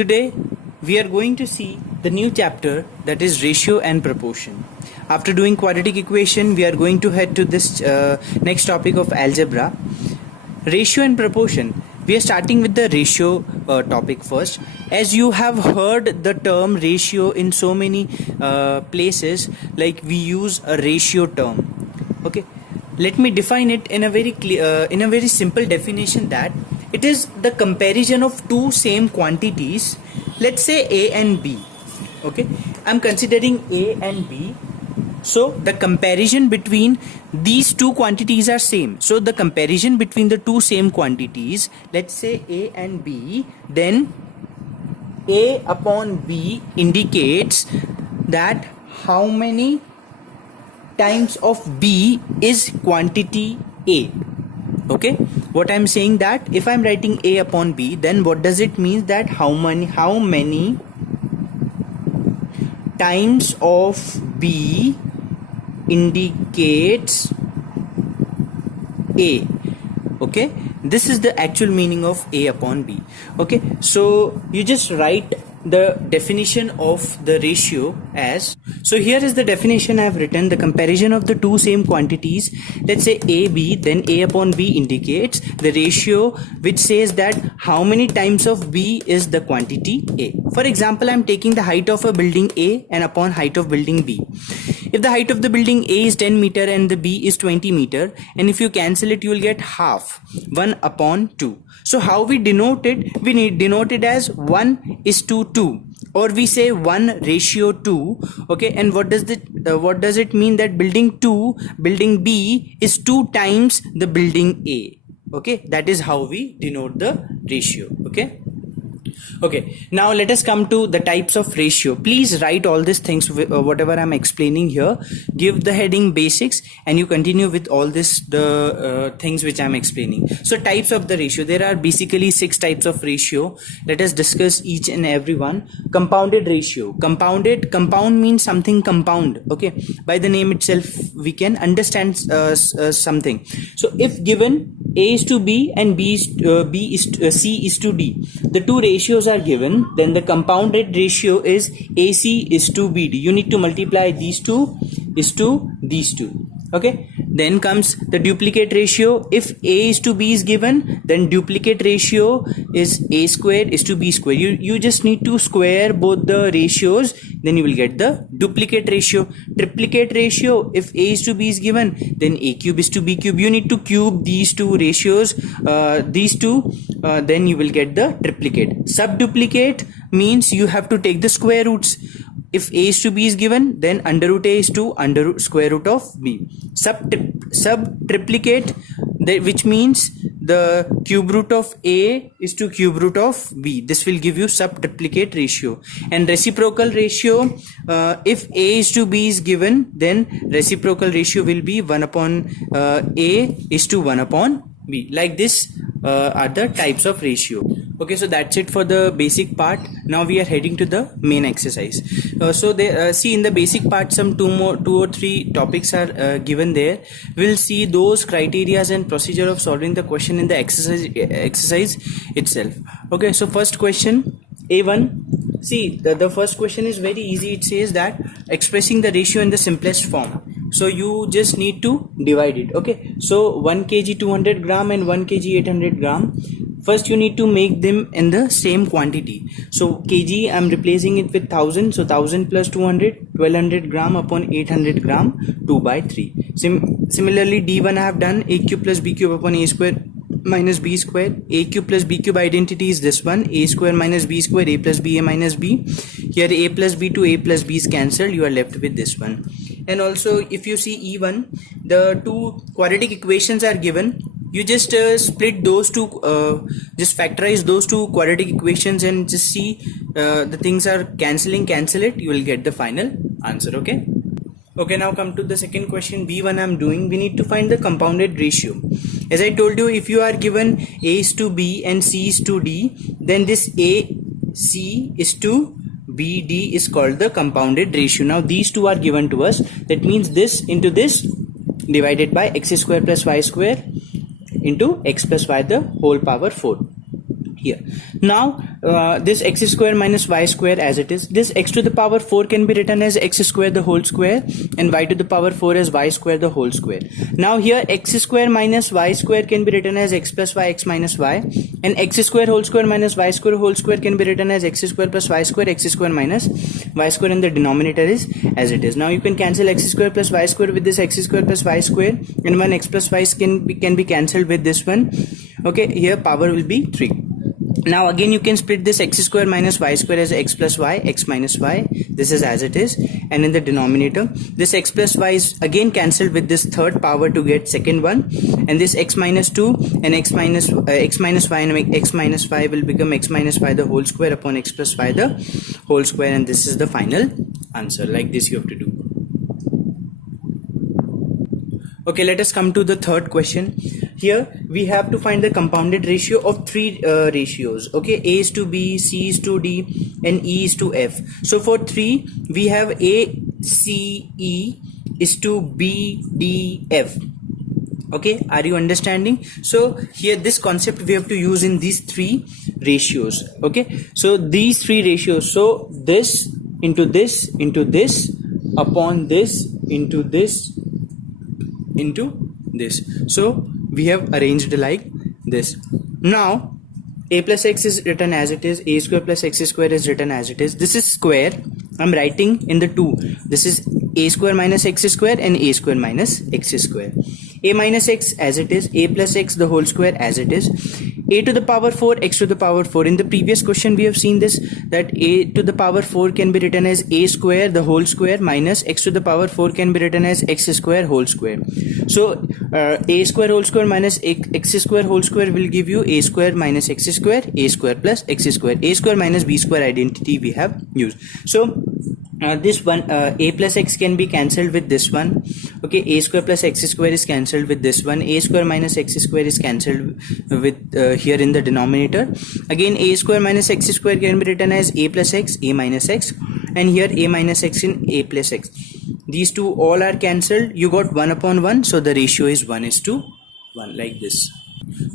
Today we are going to see the new chapter, that is ratio and proportion. After doing quadratic equation, we are going to head to this next topic of algebra, ratio and proportion. We are starting with the ratio topic first. As you have heard the term ratio in so many places, like we use a ratio term. Okay, let me define it in a very clear, in a very simple definition, that it is the comparison of two same quantities. Let's say A and B. Okay, I'm considering A and B. So the comparison between these two quantities are same. So the comparison between the two same quantities, let's say A and B, then A upon B indicates that how many times of B is quantity A. Okay, what I'm saying, that if I'm writing A upon B, then what does it mean? That how many times of B indicates A. Okay, this is the actual meaning of A upon B. Okay, so you just write the definition of the ratio as, so here is the definition I have written: the comparison of the two same quantities, let's say AB, then A upon B indicates the ratio which says that how many times of B is the quantity A. For example, I am taking the height of a building A and upon height of building B. If the height of the building A is 10 meter and the B is 20 meter, and if you cancel it, you will get half, 1 upon 2. So how we denote it? We denote it as 1:2, or we say 1:2. Okay, and what does it mean? That building B is 2 times the building A. Okay, that is how we denote the ratio. Okay, now let us come to the types of ratio. Please write all these things, whatever I'm explaining here. Give the heading basics and you continue with all this, the things which I'm explaining. So types of the ratio, there are basically 6 types of ratio. Let us discuss each and every one. Compounded ratio. Compound means something compound. Okay, by the name itself we can understand something. So if given A is to B and C is to D, the two ratios are given, then the compounded ratio is AC is to BD. You need to multiply these two is to these two. Okay, then comes the duplicate ratio. If A is to B is given, then duplicate ratio is A squared is to B squared. You just need to square both the ratios, then you will get the duplicate ratio. Triplicate ratio, if A is to B is given, then A cube is to B cube. You need to cube these two ratios, then you will get the triplicate. Subduplicate means you have to take the square roots. If A is to B is given, then under root A is to square root of B. Subtriplicate, which means the cube root of A is to cube root of B. This will give you subtriplicate ratio. And reciprocal ratio, if A is to B is given, then reciprocal ratio will be 1 upon A is to 1 upon B. Like this are the types of ratio. Okay, so that's it for the basic part. Now we are heading to the main exercise. So they see in the basic part some two or three topics are given there. We'll see those criterias and procedure of solving the question in the exercise itself. Okay, so first question A1. See, the first question is very easy. It says that expressing the ratio in the simplest form. So you just need to divide it. Okay, so 1 kg 200 gram and 1 kg 800 gram. First you need to make them in the same quantity. So kg, I'm replacing it with 1000. So 1000 plus 200, 1200 gram upon 800 gram, 2 by 3. Similarly D1 I have done A cube plus B cube upon A square minus B square. A cube plus B cube identity is this one, A square minus B square, A plus B A minus B. Here A plus B to A plus B is cancelled, you are left with this one. And also if you see E1, the two quadratic equations are given. You just split those two, just factorize those two quadratic equations and just see the things are cancelling, cancel it, you will get the final answer. Okay, now come to the second question. B1 I'm doing. We need to find the compounded ratio. As I told you, if you are given A is to B and C is to D, then this AC is to BD is called the compounded ratio. Now these two are given to us. That means this into this divided by x square plus y square into x plus y the whole power 4. here. Now this x square minus y square as it is, this x to the power 4 can be written as x square the whole square and y to the power 4 as y square the whole square. Now here x square minus y square can be written as x plus y x minus y, and x square whole square minus y square whole square can be written as x square plus y square x square minus y square, and the denominator is as it is. Now you can cancel x square plus y square with this x square plus y square, and one x plus y can be cancelled with this one. Okay, here power will be 3. Now again you can split this x square minus y square as x plus y x minus y, this is as it is, and in the denominator this x plus y is again cancelled with this third power to get second one, and this x minus 2 and x minus y and x minus y will become x minus y the whole square upon x plus y the whole square, and this is the final answer. Like this you have to do. Okay, let us come to the third question. Here we have to find the compounded ratio of three ratios. Okay, A is to B, C is to D, and E is to F. So for 3 we have A, C, E is to B, D, F. Okay, are you understanding? So here this concept we have to use in these 3 ratios. Okay, so these 3 ratios, so this into this into this upon this into this into this. So we have arranged like this. Now a plus x is written as it is, a square plus x square is written as it is. This is square, I'm writing in the 2. This is a square minus x square and a square minus x square. A minus x as it is, a plus x the whole square as it is, a to the power 4 x to the power 4. In the previous question we have seen this, that a to the power 4 can be written as a square the whole square minus x to the power 4 can be written as x square whole square. So a square whole square minus x square whole square will give you a square minus x square, a square plus x square, a square minus b square identity we have used. So this one a plus x can be cancelled with this one. Okay, a square plus x square is cancelled with this one, a square minus x square is cancelled with here in the denominator. Again a square minus x square can be written as a plus x, a minus x, and here a minus x in a plus x. These two all are cancelled, you got 1 upon 1, so the ratio is 1:1 like this.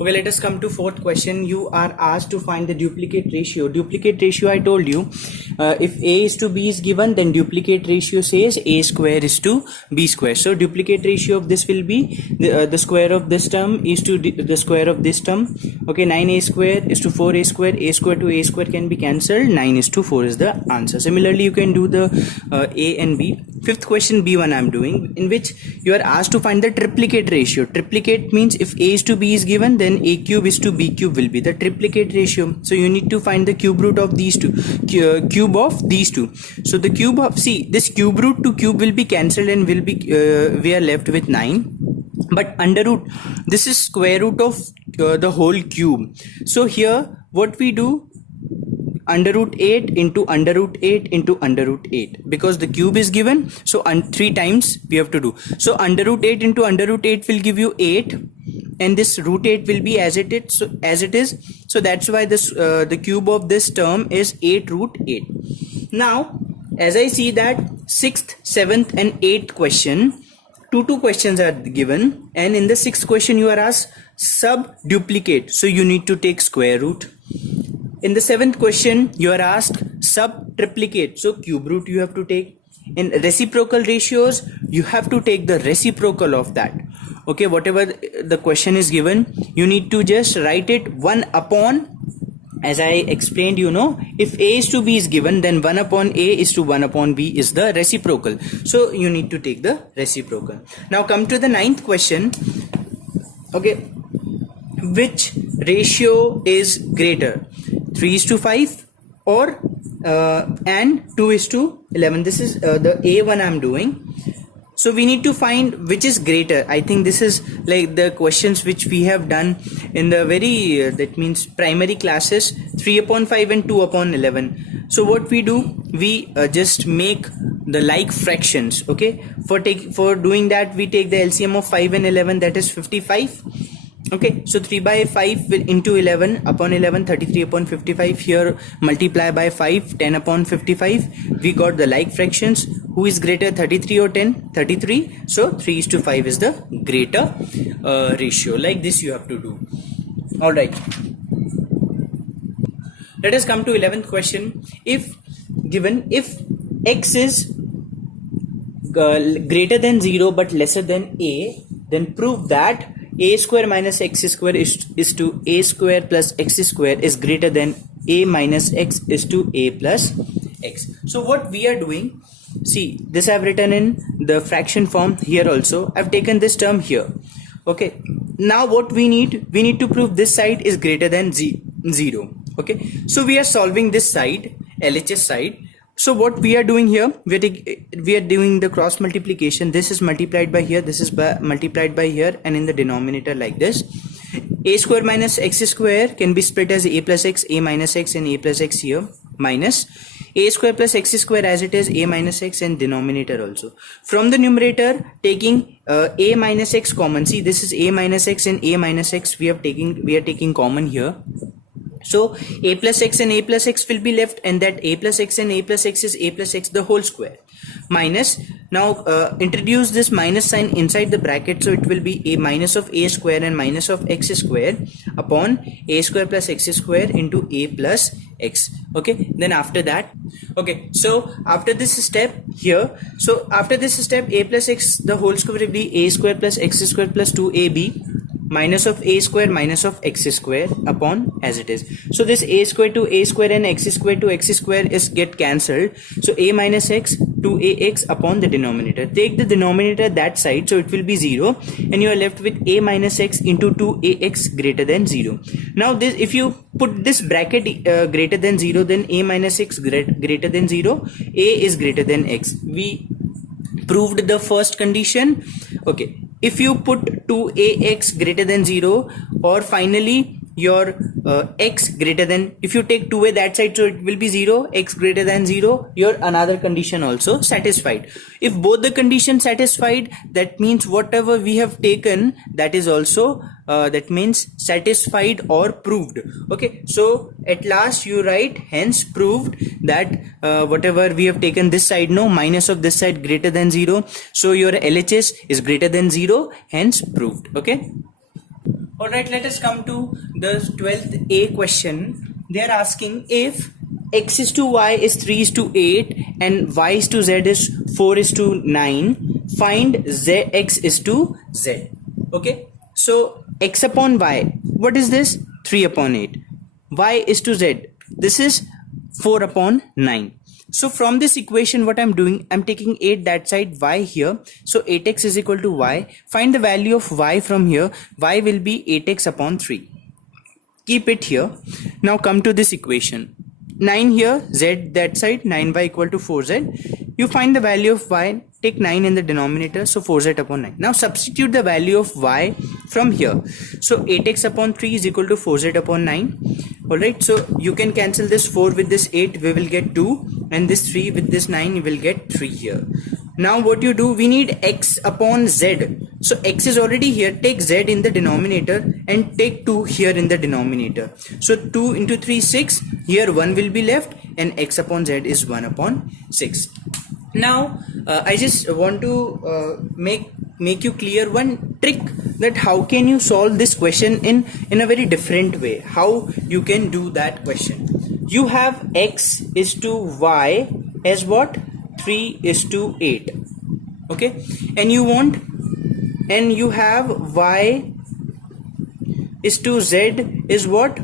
Okay, let us come to fourth question. You are asked to find the duplicate ratio. Duplicate ratio, I told you, if a is to b is given, then duplicate ratio says a square is to b square. So duplicate ratio of this will be the square of this term is to the square of this term. Okay, 9a square is to 4a square, a square to a square can be cancelled, 9:4 is the answer. Similarly you can do the a and b. Fifth question B1 I am doing, in which you are asked to find the triplicate ratio. Triplicate means if a is to b is given, then a cube is to b cube will be the triplicate ratio. So you need to find the cube root of these two, cube of these two. So the cube of, see, this cube root to cube will be cancelled and will be we are left with 9. But under root, this is square root of the whole cube. So here what we do, under root 8 into under root 8 into under root 8, because the cube is given, so 3 times we have to do. So under root 8 into under root 8 will give you 8, and this root 8 will be as it is. So that's why this the cube of this term is 8 root 8. Now as I see that 6th, 7th and 8th question, two questions are given, and in the 6th question you are asked sub duplicate, so you need to take square root. In the 7th question you are asked sub triplicate, so cube root you have to take. In reciprocal ratios you have to take the reciprocal of that. Okay, whatever the question is given, you need to just write it 1 upon, as I explained, you know, if a is to b is given, then 1 upon a is to 1 upon b is the reciprocal, so you need to take the reciprocal. Now come to the 9th question. Okay, which ratio is greater, 3:5 or and 2:11? This is the A1 I'm doing. So we need to find which is greater. I think this is like the questions which we have done in the very that means primary classes, 3/5 and 2/11. So what we do, we just make the like fractions. Okay, for doing that we take the LCM of 5 and 11, that is 55. Okay, so 3/5 will into 11 upon 11, 33 upon 55. Here multiply by 5, 10 upon 55. We got the like fractions. Who is greater, 33 or 10? 33. So 3:5 is the greater ratio. Like this you have to do. Alright. Let us come to 11th question. If x is greater than 0 but lesser than a, then prove that a square minus x square is to a square plus x square is greater than a minus x is to a plus x. So what we are doing, see, this I have written in the fraction form here also. I've taken this term here. Okay, now what we need to prove this side is greater than 0. Okay, so we are solving this side, LHS side. So what we are doing here, we are doing the cross multiplication. This is multiplied by here, this is multiplied by here, and in the denominator like this. A square minus x square can be split as a plus x, a minus x, and a plus x here, minus a square plus x square as it is, a minus x, and denominator also. From the numerator, taking a minus x common. See, this is a minus x and a minus x we are taking common here. So a plus x and a plus x will be left, and that a plus x and a plus x is a plus x the whole square, minus, now introduce this minus sign inside the bracket, so it will be a minus of a square and minus of x square upon a square plus x square into a plus x. Okay, then after that, okay, so after this step here, so after this step, a plus x the whole square will be a square plus x square plus 2ab minus of a square minus of x square upon as it is. So this a square to a square and x square to x square is get cancelled. So a minus x to ax upon the denominator. Take the denominator that side, so it will be 0, and you are left with a minus x into 2ax greater than 0. Now this, if you put this bracket greater than 0, then a minus x greater than 0, a is greater than x. We proved the first condition. Okay, if you put 2ax greater than 0, or finally your x greater than, if you take 2a that side, so it will be 0, x greater than 0, your another condition also satisfied. If both the conditions satisfied, that means whatever we have taken, that is also that means satisfied or proved. Okay, so at last you write hence proved that whatever we have taken this side, no, minus of this side greater than 0, so your LHS is greater than 0, hence proved. Okay. Alright, let us come to the 12th A question. They are asking if x is to y is 3 is to 8 and y is to z is 4 is to 9, find z x is to z. Okay, so x upon y, what is this? 3 upon 8. Y is to z, this is 4 upon 9. So from this equation, what I'm doing, I'm taking 8 that side, y here. So 8x is equal to y. Find the value of y from here. Y will be 8x upon 3. Keep it here. Now come to this equation. 9 here, z that side, 9y equal to 4z. You find the value of y, take 9 in the denominator, so 4z upon 9. Now substitute the value of y from here. So 8x upon 3 is equal to 4z upon 9. Alright, so you can cancel this 4 with this 8, we will get 2, and this 3 with this 9, you will get 3 here. Now what you do, we need x upon z. So x is already here, take z in the denominator and take 2 here in the denominator. So 2 into 3, 6, here 1 will be left, and x upon z is 1 upon 6. Now I just want to make you clear one trick, that how can you solve this question in a very different way. How you can do that question. You have x is to y as what? 3 is to 8. Okay, and you have y is to z is what?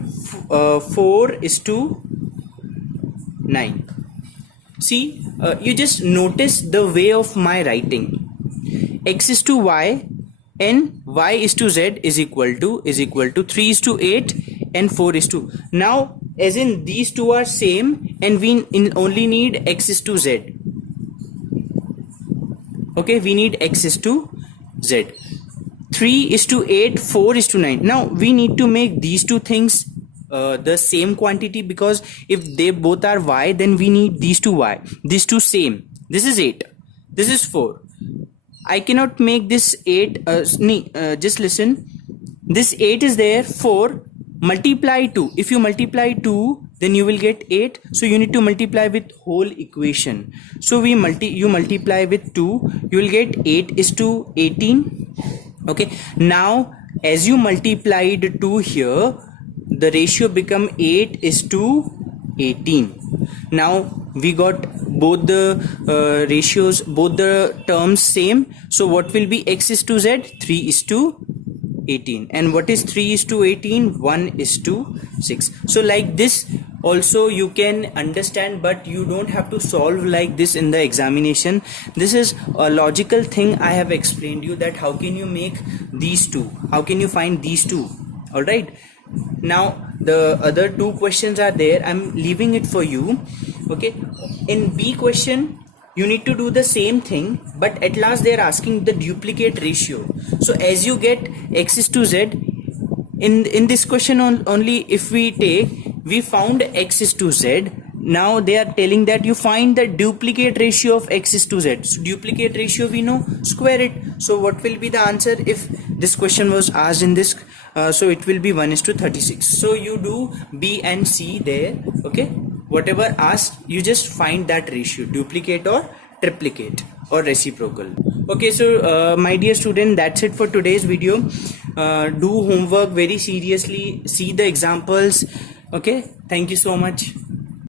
4 is to 9. See, you just notice the way of my writing. X is to y and y is to z is equal to 3 is to 8 and 4 is to. Now as in these two are same, and we only need x is to z. Okay, we need x is to z. 3 is to 8, 4 is to 9. Now we need to make these two things the same quantity, because if they both are y, then we need these two y, these two same. This is 8, this is 4. I cannot make this 8, just listen, this 8 is there, 4 multiply 2. If you multiply 2, then you will get 8, so you need to multiply with whole equation. So you multiply with 2, you will get 8 is to 18. Okay, now as you multiplied 2 here, the ratio become 8 is to 18. Now we got both the ratios, both the terms same. So what will be x is to z? 3 is to 18. And what is 3 is to 18? 1 is to 6. So like this also you can understand, but you don't have to solve like this in the examination. This is a logical thing I have explained you, that how can you make these two, how can you find these two. All right, now the other two questions are there, I'm leaving it for you. Okay, in B question you need to do the same thing, but at last they are asking the duplicate ratio. So as you get x is to z, in this question only, if we take, we found x is to z. Now they are telling that you find the duplicate ratio of x is to z. So duplicate ratio we know, square it. So what will be the answer if this question was asked in this? So it will be 1 is to 36. So you do B and C there. Okay, whatever asked, you just find that ratio, duplicate or triplicate or reciprocal. Okay, so my dear student, that's it for today's video. Do homework very seriously, see the examples. Okay, thank you so much.